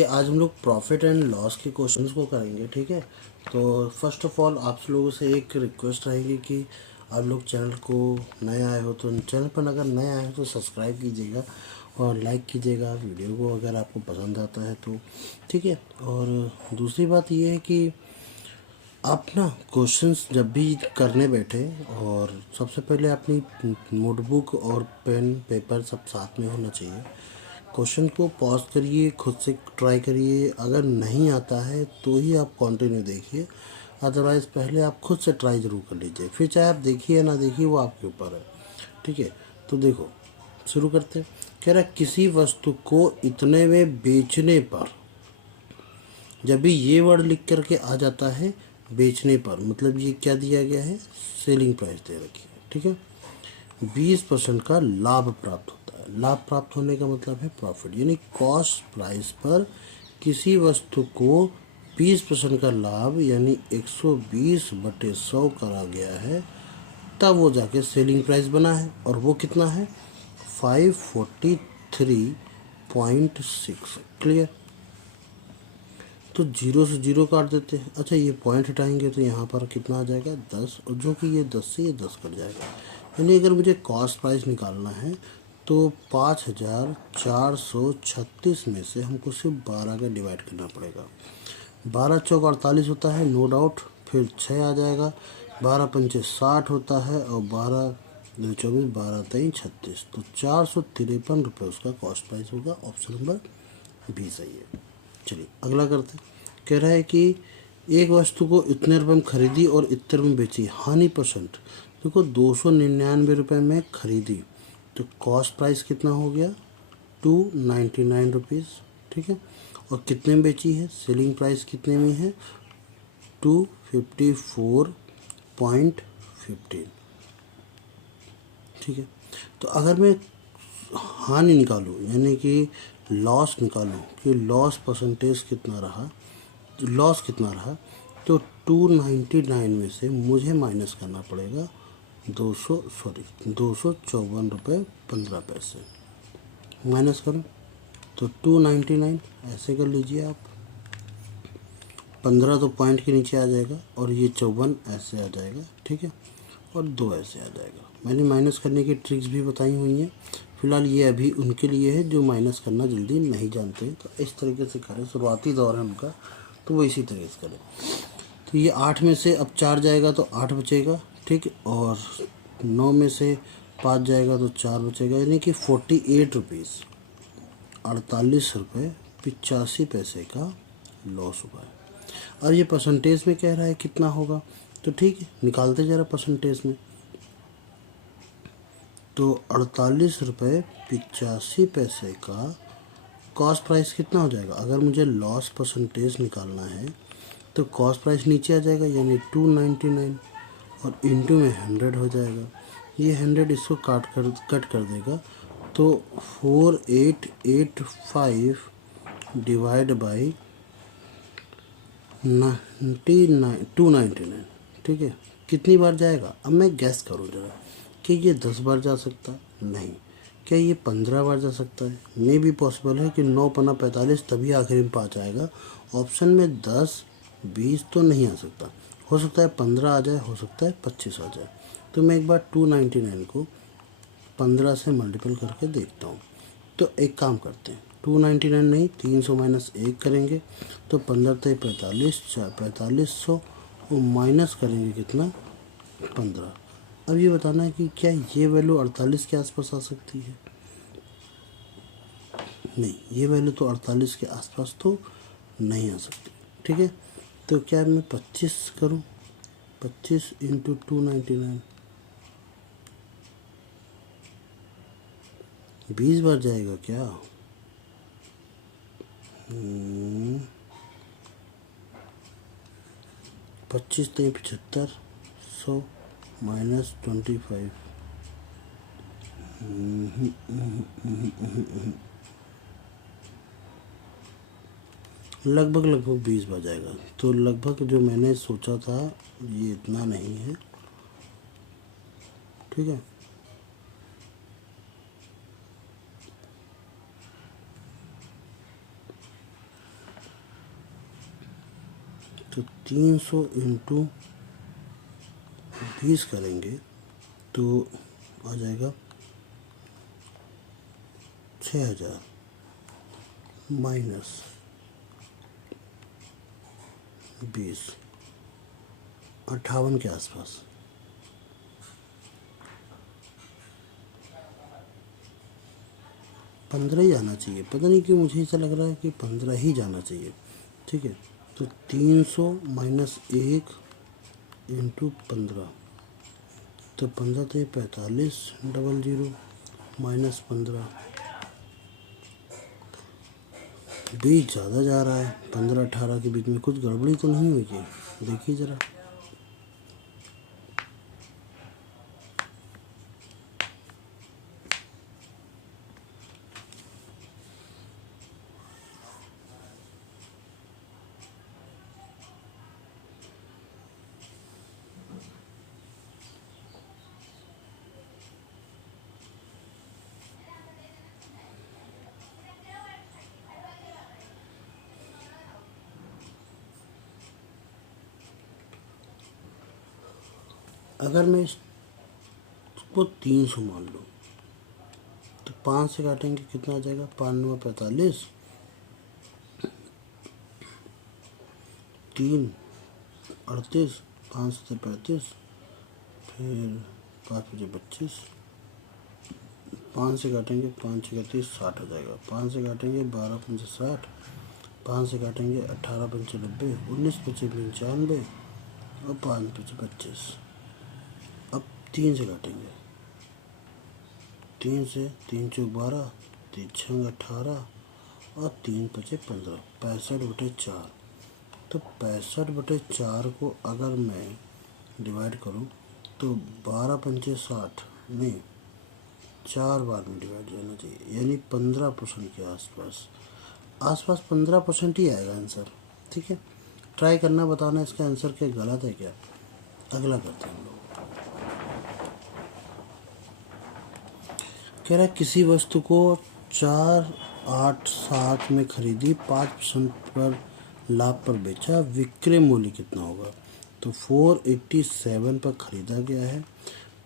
ये आज हम लोग प्रॉफिट एंड लॉस के क्वेश्चंस को करेंगे, ठीक है। तो फर्स्ट ऑफ ऑल आप लोगों से एक रिक्वेस्ट रहेगी कि आप लोग चैनल को नए आए हो तो चैनल पर अगर नए आए हो तो सब्सक्राइब कीजिएगा और लाइक कीजिएगा वीडियो को अगर आपको पसंद आता है तो, ठीक है। और दूसरी बात ये है कि आप ना क्वेश्चंस जब भी करने बैठे और सबसे पहले अपनी नोटबुक और पेन पेपर सब साथ में होना चाहिए। क्वेश्चन को पॉज करिए, खुद से ट्राई करिए, अगर नहीं आता है तो ही आप कंटिन्यू देखिए, अदरवाइज़ पहले आप खुद से ट्राई ज़रूर कर लीजिए, फिर चाहे आप देखिए ना देखिए वो आपके ऊपर है, ठीक है। तो देखो शुरू करते हैं। कह रहा है किसी वस्तु को इतने में बेचने पर, जब भी ये वर्ड लिख करके आ जाता है बेचने पर, मतलब ये क्या दिया गया है, सेलिंग प्राइस दे रखी है, ठीक है। 20% का लाभ प्राप्त होता है। लाभ प्राप्त होने का मतलब है प्रॉफिट, यानी कॉस्ट प्राइस पर किसी वस्तु को 20% का लाभ यानी 120/100 करा गया है, तब वो जाके सेलिंग प्राइस बना है। और वो कितना है, 543.6। क्लियर। तो जीरो से जीरो काट देते हैं। अच्छा ये पॉइंट हटाएंगे तो यहाँ पर कितना आ जाएगा, 10, और जो कि ये 10 से ये 10 कट जाएगा। यानी अगर मुझे कॉस्ट प्राइस निकालना है तो 5436 में से हमको सिर्फ 12 का डिवाइड करना पड़ेगा। 12 चौक 48 होता है, नो डाउट, फिर 6 आ जाएगा, 12 पंचे 60 होता है, और 12 2 24, 12 3 36, तो 453 रुपये उसका कॉस्ट प्राइस होगा। ऑप्शन नंबर बी सही है। चलिए अगला करते हैं। कह रहा है कि एक वस्तु को इतने रुपये में खरीदी और इतने रुपये में बेची, हानि परसेंट। देखो 299 रुपये में खरीदी तो कॉस्ट प्राइस कितना हो गया, 299 रुपीज़, ठीक है। और कितने में बेची है, सेलिंग प्राइस कितने में है, 254.15, ठीक है। तो अगर मैं हानि निकालूँ यानी कि लॉस निकालूँ कि लॉस परसेंटेज कितना रहा, लॉस कितना रहा, तो 299 में से मुझे माइनस करना पड़ेगा 254 रुपये 15 पैसे। माइनस करूँ तो 299 ऐसे कर लीजिए आप, 15 तो पॉइंट के नीचे आ जाएगा, और ये 54 ऐसे आ जाएगा, ठीक है, और 2 ऐसे आ जाएगा। मैंने माइनस करने की ट्रिक्स भी बताई हुई हैं, फिलहाल ये अभी उनके लिए है जो माइनस करना जल्दी नहीं जानते हैं। तो इस तरीके से करें, शुरुआती दौर है उनका, तो वो इसी तरीके से करें। तो ये 8 में से अब 4 जाएगा तो 8 बचेगा, ठीक, और 9 में से 5 जाएगा तो 4 बचेगा, यानी कि 48 रुपीज़ 48 रुपये 85 पैसे का लॉस हुआ है। अब ये परसेंटेज में कह रहा है कितना होगा, तो ठीक है निकालते ज़रा परसेंटेज में। तो 48 रुपये 85 पैसे का कॉस्ट प्राइस कितना हो जाएगा। अगर मुझे लॉस परसेंटेज निकालना है तो कॉस्ट प्राइस नीचे आ जाएगा यानी 299, और इंटू में 100 हो जाएगा। ये 100 इसको कट कर देगा, तो 4885 डिवाइड बाई 299, ठीक है। कितनी बार जाएगा, अब मैं गैस करूँ जरा कि ये 10 बार जा सकता है, नहीं। क्या ये 15 बार जा सकता है, मे भी पॉसिबल है कि 9 पन्ना 45 तभी आखिरी में 5 आएगा। ऑप्शन में 10 20 तो नहीं आ सकता, हो सकता है 15 आ जाए, हो सकता है 25 आ जाए। तो मैं एक बार 299 को 15 से मल्टीपल करके देखता हूँ। तो एक काम करते हैं, 299 नहीं 300 माइनस 1 करेंगे तो 15 ते 45, 4500, और माइनस करेंगे कितना, 15। अब ये बताना है कि क्या ये वैल्यू 48 के आसपास आ सकती है, नहीं ये वैल्यू तो 48 के आसपास तो नहीं आ सकती, ठीक है। तो क्या मैं 25 करूं, 25 इंटू 299, 20 बार जाएगा क्या, 25 3 75, 100 माइनस 25, लगभग 20 बार जाएगा। तो लगभग जो मैंने सोचा था ये इतना नहीं है, ठीक है। तो 300 इंटू 20 करेंगे तो आ जाएगा 6000 माइनस 20, 58 के आसपास। पंद्रह ही आना चाहिए, पता नहीं क्यों मुझे ऐसा लग रहा है कि 15 ही जाना चाहिए। ठीक है, तो 300 माइनस 1 इंटू 15, तो 15 तो 45 डबल ज़ीरो माइनस 15, 20 ज़्यादा जा रहा है। 15-18 के बीच में कुछ गड़बड़ी तो नहीं हुई है, देखिए ज़रा। अगर मैं इसको 300 मान लूँ तो 5 से काटेंगे कितना आ जाएगा, 5×9=45, 3 38, 5×7=35, फिर 5×5=25, 5 से काटेंगे 5×6=30, 60 हो जाएगा। 5 से काटेंगे 12×5=60, 5 से काटेंगे 18×5=90, 19×5=95 और 5×5=25। अब 3 से काटेंगे, 3 से 3×4=12, 3×6=18 और 3×5=15, 65/4। तो 65/4 को अगर मैं डिवाइड करूं तो 12×5=60 में 4 बार में डिवाइड जाना चाहिए, यानी 15% के आसपास 15% ही आएगा आंसर। ठीक है, ट्राई करना, बताना इसका आंसर क्या गलत है क्या। अगला करते हैं हम लोग। कह रहा है किसी वस्तु को 487 में खरीदी, 5% पर लाभ पर बेचा, विक्रय मूल्य कितना होगा। तो 487 पर खरीदा गया है,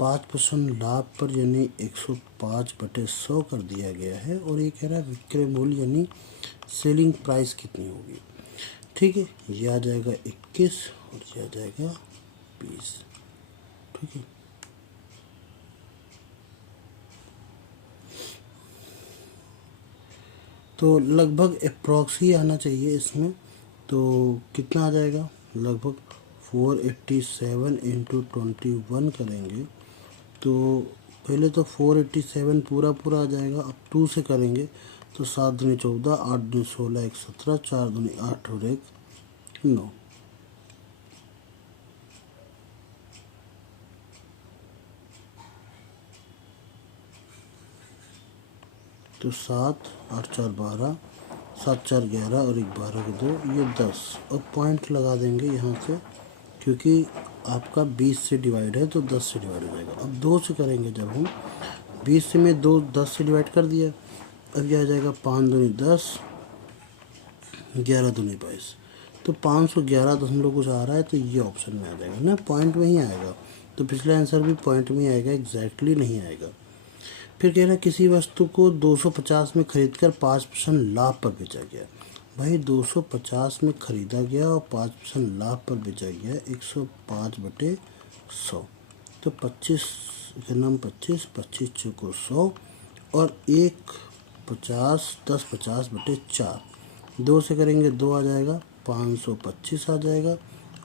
5% लाभ पर यानी 105/100 कर दिया गया है, और ये कह रहा है विक्रय मूल्य यानी सेलिंग प्राइस कितनी होगी। ठीक है, ये आ जाएगा 21 और ये आ जाएगा 20। ठीक है, तो लगभग अप्रॉक्स ही आना चाहिए इसमें। तो कितना आ जाएगा, लगभग 487 इंटू 21 करेंगे तो पहले तो 487 पूरा पूरा आ जाएगा। अब 2 से करेंगे तो 7×2 = 14, 8×2 = 16, 1 17, 4×2 = 8 और 1 9। तो 7, 8 4 12, 7 4 11 और 1 12 के 2, ये 10। और पॉइंट लगा देंगे यहाँ से, क्योंकि आपका 20 से डिवाइड है तो 10 से डिवाइड हो जाएगा। अब 2 से करेंगे जब हम, 20 से में 2 10 से डिवाइड कर दिया। अब यह आ जाएगा 5×2 = 10, 11×2 = 22। तो 511 कुछ आ रहा है, तो ये ऑप्शन में आ जाएगा ना, पॉइंट में ही आएगा। तो पिछला आंसर भी पॉइंट में ही आएगा, एग्जैक्टली नहीं आएगा। फिर कह रहा है किसी वस्तु को 250 में खरीदकर 5% लाभ पर बेचा गया। भाई 250 में खरीदा गया और 5% लाभ पर बेचा गया, 105/100। तो 25 के नाम 25, 25 चौको 100 और 1 50, 10 50/4। 2 से करेंगे 2 आ जाएगा, 525 आ जाएगा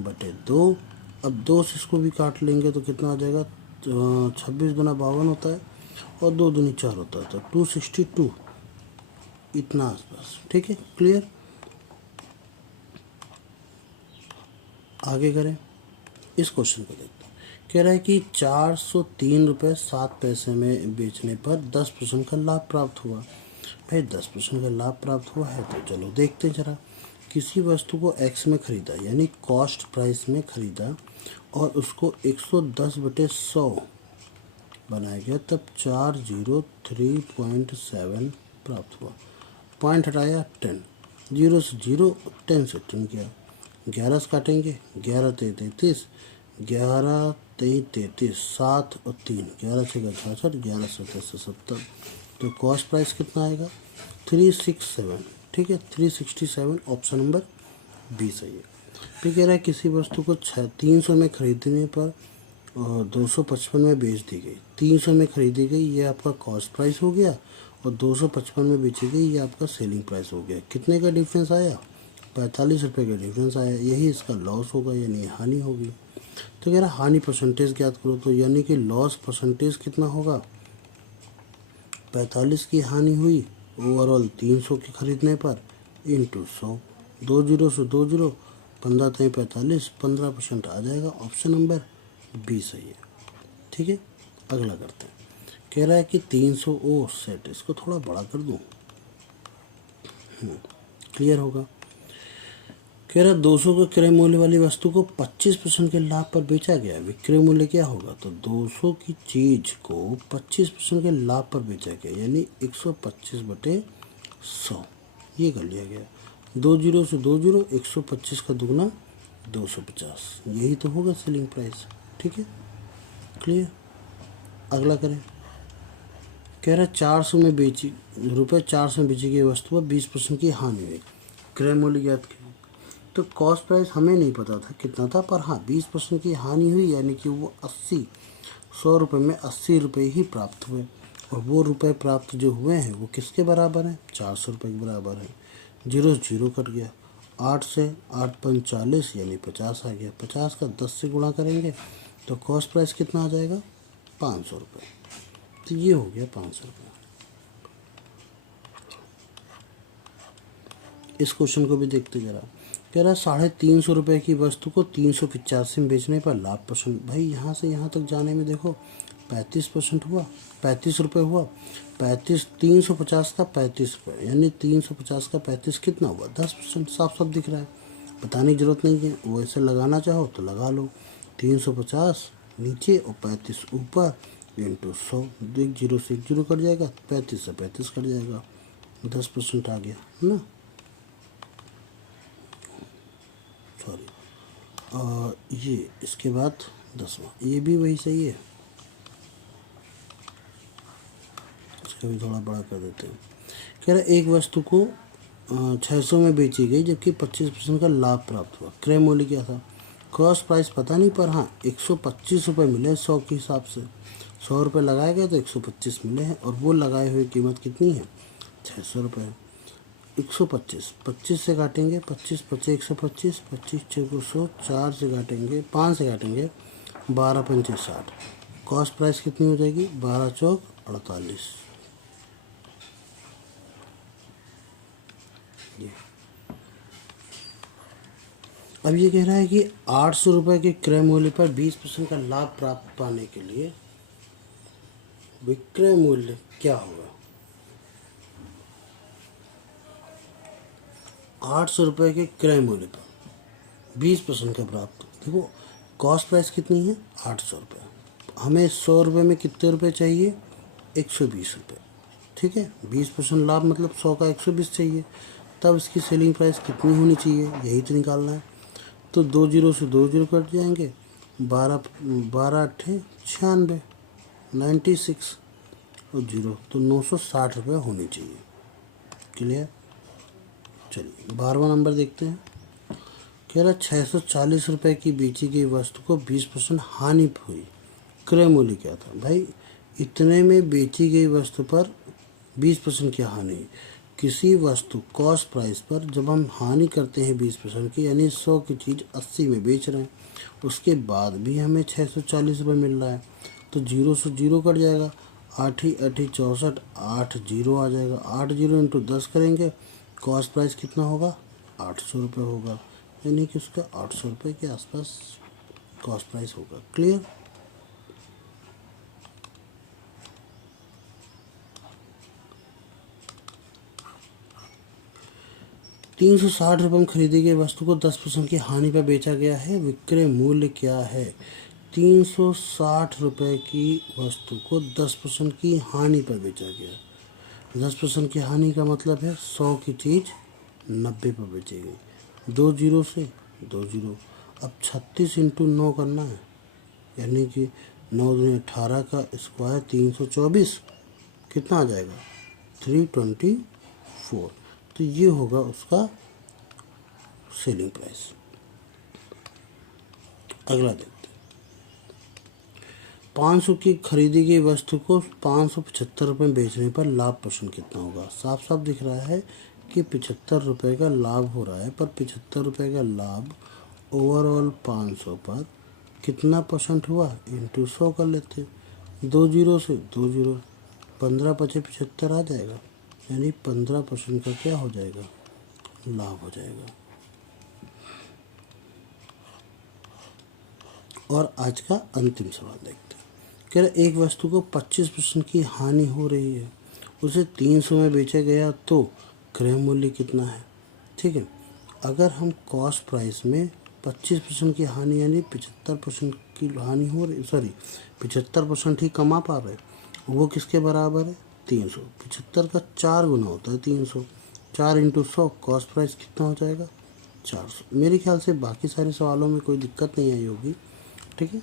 बटे 2। अब 2 से इसको भी काट लेंगे तो कितना आ जाएगा, 26×52 होता है और 2 दूनी 4 होता है, तो 262 इतना आसपास। ठीक है, क्लियर। आगे करें, इस क्वेश्चन को देखते हैं। कह रहा है कि 403 रुपये 7 पैसे में बेचने पर 10% का लाभ प्राप्त हुआ। भाई 10% का लाभ प्राप्त हुआ है तो चलो देखते हैं जरा। किसी वस्तु को x में खरीदा, यानी कॉस्ट प्राइस में खरीदा, और उसको 110/100 बनाया गया, तब 403.7 प्राप्त हुआ। पॉइंट हटाया 10, 0 से 0, 10 से 10 किया, 11 से काटेंगे, 11 तेईस 33, 11 तेईस 33, 7 और 3, 11 से 66, 11 से 70। तो कॉस्ट प्राइस कितना आएगा 367, ठीक है 367, ऑप्शन नंबर बी सही है। फिर कह रहा है किसी वस्तु को 300 में खरीदने पर 255 में बेच दी गई। 300 में खरीदी गई, ये आपका कॉस्ट प्राइस हो गया, और 255 में बेची गई, ये आपका सेलिंग प्राइस हो गया। कितने का डिफरेंस आया 45 रुपये का डिफरेंस आया, यही इसका लॉस होगा यानी हानि होगी। तो कह रहा हानि परसेंटेज ज्ञात करो, तो यानी कि लॉस परसेंटेज कितना होगा 45 की हानि हुई ओवरऑल 300 की खरीदने पर इंटू 100, 2 जीरो से 2 जीरो, 15 तय 45, 15% आ जाएगा, ऑप्शन नंबर बी सही है। ठीक है, अगला करते हैं। कह रहा है कि 300 ओ सेट, इसको थोड़ा बड़ा कर दूँ, क्लियर होगा। कह रहा 200 के क्रय मूल्य वाली वस्तु को 25% के लाभ पर बेचा गया, विक्रय मूल्य क्या होगा, तो 200 की चीज को 25% के लाभ पर बेचा गया यानी 125/100, ये कर लिया गया। 2 जीरो से 2 जीरो, 125 का दुगना 250, यही तो होगा सेलिंग प्राइस। ठीक है, क्लियर, अगला करें। कह रहा 400 में बेची रुपये 400 में बेची गई वस्तु पर 20% की हानि हुई, क्रय मूल्य ज्ञात किया। तो कॉस्ट प्राइस हमें नहीं पता था कितना था, पर हाँ 20% की हानि हुई यानी कि वो 100 रुपये में 80 रुपये ही प्राप्त हुए, और वो रुपए प्राप्त जो हुए हैं वो किसके बराबर हैं 400 रुपये के बराबर हैं। जीरो जीरो कट गया, 8 से 8 5 40 यानी 50 आ गया। 50 का 10 से गुणा करेंगे तो कॉस्ट प्राइस कितना आ जाएगा 500 रुपये। तो ये हो गया 500 रुपये। इस क्वेश्चन को भी देखते जरा। कह रहा 350 रुपये की वस्तु को 385 में बेचने पर लाभ परसेंट, भाई यहाँ से यहाँ तक जाने में देखो 35% हुआ, 35 रुपये हुआ, 35 350 का 35 रुपये यानी 350 का 35 कितना हुआ 10%, साफ साफ दिख रहा है, बताने की जरूरत नहीं है। वो ऐसे लगाना चाहो तो लगा लो, 350 नीचे और 35 ऊपर इंटू 100, 1 जीरो से 1 जीरो कट जाएगा, 35 से 35 कट जाएगा, 10% आ गया है ना। सॉरी, ये इसके बाद 10वां, ये भी वही सही है, इसका भी थोड़ा बड़ा कर देते हैं। कह रहा एक वस्तु को 600 में बेची गई जबकि 25% का लाभ प्राप्त हुआ, क्रय मूल्य क्या था, कॉस्ट प्राइस पता नहीं, पर हाँ 125 रुपये मिले 100 के हिसाब से, 100 रुपये लगाए गए तो 125 मिले हैं, और वो लगाए हुए कीमत कितनी है 600 रुपये। 125 25 से काटेंगे, 25 25 125, 25 6 100, 4 से काटेंगे 5 से काटेंगे 12 5 60, कॉस्ट प्राइस कितनी हो जाएगी 12 चौक 48। ये अब ये कह रहा है कि 800 रुपये के क्रय मूल्य पर 20% का लाभ प्राप्त पाने के लिए विक्रय मूल्य क्या होगा। 800 रुपये के क्रय मूल्य पर 20% का प्राप्त, देखो कॉस्ट प्राइस कितनी है 800 रुपये, हमें 100 रुपये में कितने रुपए चाहिए 120 रुपये, ठीक है 20% लाभ मतलब 100 का 120 चाहिए, तब इसकी सेलिंग प्राइस कितनी होनी चाहिए यही तो निकालना है। तो 2 जीरो से 2 जीरो कट जाएंगे, 12 12 8 96 96 और जीरो, तो 960 रुपये होनी चाहिए। क्लियर, चलिए 12वां नंबर देखते हैं। कह रहा 640 रुपये की बेची गई वस्तु को 20% हानि हुई, क्रय मूल्य क्या था, भाई इतने में बेची गई वस्तु पर 20% की हानि। किसी वस्तु कॉस्ट प्राइस पर जब हम हानि करते हैं 20% की, यानी 100 की चीज़ 80 में बेच रहे हैं, उसके बाद भी हमें 640 रुपये मिल रहा है, तो जीरो से जीरो कट जाएगा, 8 ही 8 64, 8 जीरो आ जाएगा, 8 जीरो इंटू 10 करेंगे, कॉस्ट प्राइस कितना होगा 800 रुपये होगा, यानी कि उसका 800 रुपये के आसपास कॉस्ट प्राइस होगा। क्लियर, ₹360 में खरीदी गई वस्तु को 10% की हानि पर बेचा गया है, विक्रय मूल्य क्या है। 360 रुपये की वस्तु को 10% की हानि पर बेचा गया। 10% की हानि का मतलब है 100 की चीज़ 90 पर बेची गई। 2 जीरो से 2 जीरो। अब 36 इंटू 9 करना है, यानी कि 9 दूनी 18 का स्क्वायर 324, कितना आ जाएगा 324। तो ये होगा उसका सेलिंग प्राइस। अगला देखते हैं, 500 की खरीदी गई वस्तु को 575 रुपये में बेचने पर लाभ परसेंट कितना होगा। साफ साफ दिख रहा है कि 75 रुपये का लाभ हो रहा है, पर 75 रुपये का लाभ ओवरऑल 500 पर कितना परसेंट हुआ, इंटू 100 कर लेते। 2 जीरो से 2 जीरो, 15 पचे 75 आ जाएगा, यानी 15% का क्या हो जाएगा, लाभ हो जाएगा। और आज का अंतिम सवाल देखते हैं। कह रहे एक वस्तु को 25% की हानि हो रही है, उसे 300 में बेचा गया तो क्रय मूल्य कितना है। ठीक है, अगर हम कॉस्ट प्राइस में 25% की हानि यानी 75% की हानि हो रही, सॉरी 75% ही कमा पा रहे, वो किसके बराबर है, 300। 75 का 4 गुना होता है 300, 4 इंटू 100, कॉस्ट प्राइस कितना हो जाएगा 400। मेरे ख्याल से बाकी सारे सवालों में कोई दिक्कत नहीं आई होगी। ठीक है,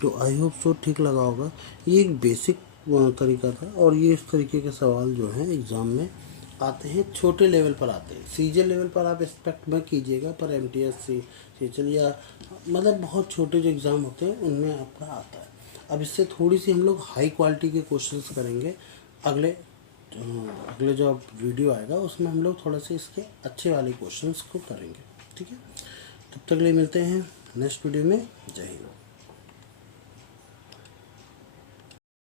तो आई होप सो ठीक लगा होगा। ये एक बेसिक तरीका था, और ये इस तरीके के सवाल जो हैं एग्ज़ाम में आते हैं, छोटे लेवल पर आते हैं। सीजे लेवल पर आप एक्सपेक्ट मत कीजिएगा, पर एमटीएस सीएचएल या मतलब बहुत छोटे जो एग्ज़ाम होते हैं उनमें आपका आता है। अब इससे थोड़ी सी हम लोग हाई क्वालिटी के क्वेश्चंस करेंगे अगले जो अब वीडियो आएगा उसमें हम लोग थोड़ा से इसके अच्छे वाले क्वेश्चंस को करेंगे। ठीक है, तब तक के लिए मिलते हैं नेक्स्ट वीडियो में। जय हिंद।